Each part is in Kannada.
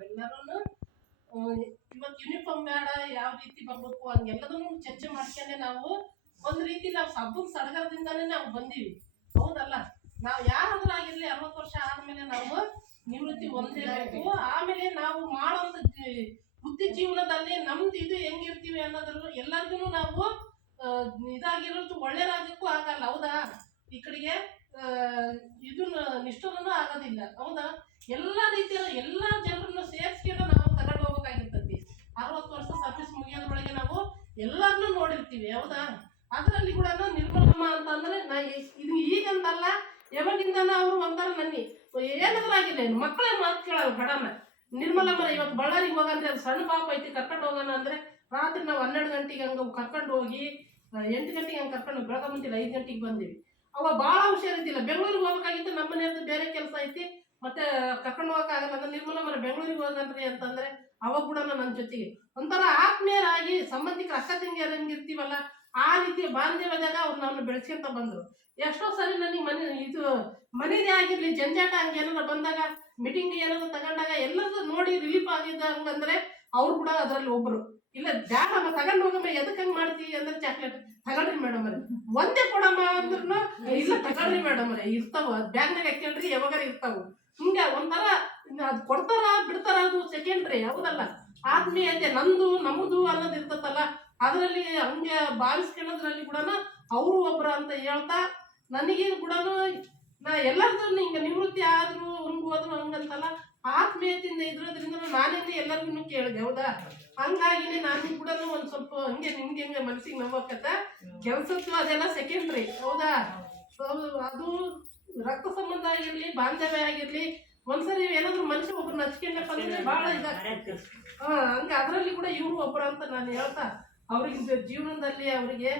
ನಾವೆಲ್ಲರೂ ಇವತ್ತು ಯೂನಿಫಾರ್ಮ್ ಬೇಡ, ಯಾವ ರೀತಿ ಬರ್ಬೇಕು ಹಂಗೆಲ್ಲದನ್ನು ಚರ್ಚೆ ಮಾಡ್ಕೊಂಡೆ ನಾವು ಒಂದ್ ರೀತಿ ನಾವು ಹಬ್ಬದ ಸಡಗರದಿಂದಾನೇ ನಾವು ಬಂದೀವಿ. ಹೌದಲ್ಲ? ನಾವು ಯಾರಾದ್ರೂ ಆಗಿರ್ಲಿ 60 ವರ್ಷ ಆದ್ಮೇಲೆ ನಾವು ನಿವೃತ್ತಿ ಹೊಂದೇಬೇಕು. ಆಮೇಲೆ ನಾವು ಮಾಡೋಂಥ ವೃತ್ತಿ ಜೀವನದಲ್ಲಿ ನಮ್ದು ಇದು ಹೆಂಗಿರ್ತೀವಿ ಅನ್ನೋದ್ರಲ್ಲೂ ಎಲ್ಲರಿಗೂ ನಾವು ಇದಾಗಿರೋದು ಒಳ್ಳೆ ರಾಜ್ಯಕ್ಕೂ ಆಗಲ್ಲ. ಹೌದಾ? ಈ ಕಡೆಗೆ ಇದನ್ನ ನಿಷ್ಠೂರನೂ ಆಗೋದಿಲ್ಲ. ಹೌದಾ? ಎಲ್ಲಾ ರೀತಿಯ ಎಲ್ಲಾ ಜನರನ್ನು ಸೇರಿಸ್ಕೊಂಡು ನಾವು ತಗೊಂಡು ಹೋಗ್ಬೇಕಾಗಿರ್ತತಿ. 60 ವರ್ಷ ಸರ್ವಿಸ್ ಮುಗಿಯೋದ್ರೊಳಗೆ ನಾವು ಎಲ್ಲರನ್ನೂ ನೋಡಿರ್ತೀವಿ. ಹೌದಾ? ಅದರಲ್ಲಿ ಕೂಡ ನಿರ್ಮಲಮ್ಮ ಅಂತಂದ್ರೆ ಇದು ಈಗಂತಲ್ಲ, ಯಾವಾಗಿಂದನ ಅವರು ಒಂಥರ ನನ್ನಿ ಏನಾದ್ರೂ ಆಗಿಲ್ಲ, ಮಕ್ಕಳೇ ಮಾತು ಕೇಳೋದು ಬಡನ. ನಿರ್ಮಲಮ್ಮ ಇವತ್ತು ಬಳ್ಳಾರಿಗೆ ಹೋಗಂದ್ರೆ ಅದು ಸಣ್ಣ ಪಾಪ ಐತಿ, ಕರ್ಕೊಂಡು ಹೋಗೋಣ ಅಂದ್ರೆ ರಾತ್ರಿ ನಾವು 12 ಗಂಟೆಗೆ ಹಂಗೆ ಕರ್ಕೊಂಡು ಹೋಗಿ 8 ಗಂಟೆಗೆ ಹಂಗೆ ಕರ್ಕೊಂಡು ಬೆಳಗ್ಗೆ ಮುಂಚಿಲ್ಲ 5 ಗಂಟೆಗೆ ಬಂದಿವಿ. ಅವ ಭಾಳ ಹುಷಾರಿದ್ದಿಲ್ಲ, ಬೆಂಗಳೂರಿಗೆ ಹೋಗ್ಬೇಕಾಗಿತ್ತು. ನಮ್ಮ ಮನೆಯದ್ದು ಬೇರೆ ಕೆಲಸ ಐತಿ, ಮತ್ತೆ ಕರ್ಕೊಂಡು ಹೋಗಕ್ಕಾಗಲ್ಲ ಅಂದ್ರೆ ನಿರ್ಮಲಮ್ಮನ ಬೆಂಗಳೂರಿಗೆ ಹೋಗಂದ್ರಿ ಅಂತಂದ್ರೆ ಅವಾಗ ಕೂಡ ನನ್ನ ಜೊತೆಗೆ ಒಂಥರ ಆತ್ಮೀಯರಾಗಿ ಸಂಬಂಧಿಕರ ಅಕ್ಕ ತಂಗಿಯರು ಹೆಂಗಿರ್ತೀವಲ್ಲ ಆ ರೀತಿ ಬಾಂಧವ್ಯದಾಗ ಅವ್ರು ನಮ್ಮನ್ನು ಬೆಳೆಸ್ಕೊಂತ ಬಂದರು. ಎಷ್ಟೋ ಸರಿ ನನಗೆ ಮನೆದೇ ಆಗಿರ್ಲಿ ಜಂಜಾಟ ಹಂಗೆ ಏನಾದ್ರು ಬಂದಾಗ, ಮೀಟಿಂಗ್ ಏನಾದ್ರು ತಗೊಂಡಾಗ ಎಲ್ಲರೂ ನೋಡಿ ರಿಲೀಫ್ ಆಗಿದ್ದ ಹಂಗಂದ್ರೆ ಅವ್ರು ಕೂಡ ಅದರಲ್ಲಿ ಒಬ್ರು. ಇಲ್ಲ ಬ್ಯಾಡ ತಗೊಂಡು ಹೋಗಮ್ಮ, ಎದಕ್ಕೆ ಹಂಗೆ ಮಾಡ್ತೀವಿ ಅಂದ್ರೆ ಚಾಕ್ಲೇಟ್ ತಗೊಳ್ರಿ ಮೇಡಮ್ ಅವ್ರೆ, ಒಂದೇ ಕೊಡಮ್ಮ ಅಂದ್ರೂ ಇಲ್ಲ ತಗೊಳ್ರಿ ಮೇಡಮ್ ಅವ್ರೆ, ಇರ್ತಾವ ಬ್ಯಾಗ್ನಾಗ ಹಾಕೇಳ್ರಿ ಯಾವಾಗಾರ ಇರ್ತಾವು. ಹಿಂಗೆ ಒಂಥರ ಅದು ಕೊಡ್ತಾರ ಬಿಡ್ತಾರ ಅದು ಸೆಕೆಂಡ್ರಿ. ಹೌದಲ್ಲ? ಆತ್ಮೀಯತೆ ನಂದು ನಮ್ಮದು ಅನ್ನೋದು ಇರ್ತತಲ್ಲ, ಅದರಲ್ಲಿ ಹಂಗೆ ಭಾವಿಸ್ಕೊಳ್ಳೋದ್ರಲ್ಲಿ ಕೂಡ ಅವರು ಒಬ್ರ ಅಂತ ಹೇಳ್ತಾ ನನಗೆ ಕೂಡ ನಾ ಎಲ್ಲರದ್ದು ಹಿಂಗೆ ನಿವೃತ್ತಿ ಆದ್ರು ಹಂಗೆ ಹೋದ್ರು ಹಂಗಂತಲ್ಲ, ಆತ್ಮೀಯತೆಯಿಂದ ಇದ್ರೋದ್ರಿಂದ ನಾನೇನೆ ಎಲ್ಲರಿಗೂ ಕೇಳಿದೆ. ಹೌದಾ? ಹಂಗಾಗಿ ನಾನು ಕೂಡ ಒಂದು ಸ್ವಲ್ಪ ಹಂಗೆ ನಿಮ್ಗೆ ಹೆಂಗೆ ಮನಸ್ಸಿಗೆ ನೋವಾಕತ್ತ ಕೆಲ್ಸದ್ದು ಅದೆಲ್ಲ ಸೆಕೆಂಡ್ರಿ. ಹೌದಾ? ಅದು ರಕ್ತ ಸಂಬಂಧ ಆಗಿರ್ಲಿ ಬಾಂಧವ್ಯ ಆಗಿರ್ಲಿ, ಒಂದ್ಸರಿ ಏನಾದ್ರು ಮನುಷ್ಯ ಒಬ್ರು ಹಚ್ಕೊಂಡಪ್ಪ ಅಂದ್ರೆ ಬಹಳ ಇದಾಗ್ತದೆ. ಹಂಗೆ ಅದರಲ್ಲಿ ಕೂಡ ಇವರು ಒಬ್ರು ಅಂತ ನಾನು ಹೇಳ್ತಾ ಅವ್ರಿಗೆ ಜೀವನದಲ್ಲಿ ಅವರಿಗೆ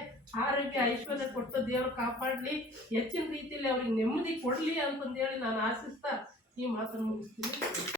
ಆರೋಗ್ಯ ಐಶ್ವರ್ಯ ಕೊಟ್ಟು ದೇವರು ಕಾಪಾಡಲಿ, ಹೆಚ್ಚಿನ ರೀತಿಯಲ್ಲಿ ಅವ್ರಿಗೆ ನೆಮ್ಮದಿ ಕೊಡಲಿ ಅಂತಂದೇಳಿ ನಾನು ಆಶಿಸ್ತಾ ಈ ಮಾತನ್ನು ಮುಗಿಸ್ತೀನಿ.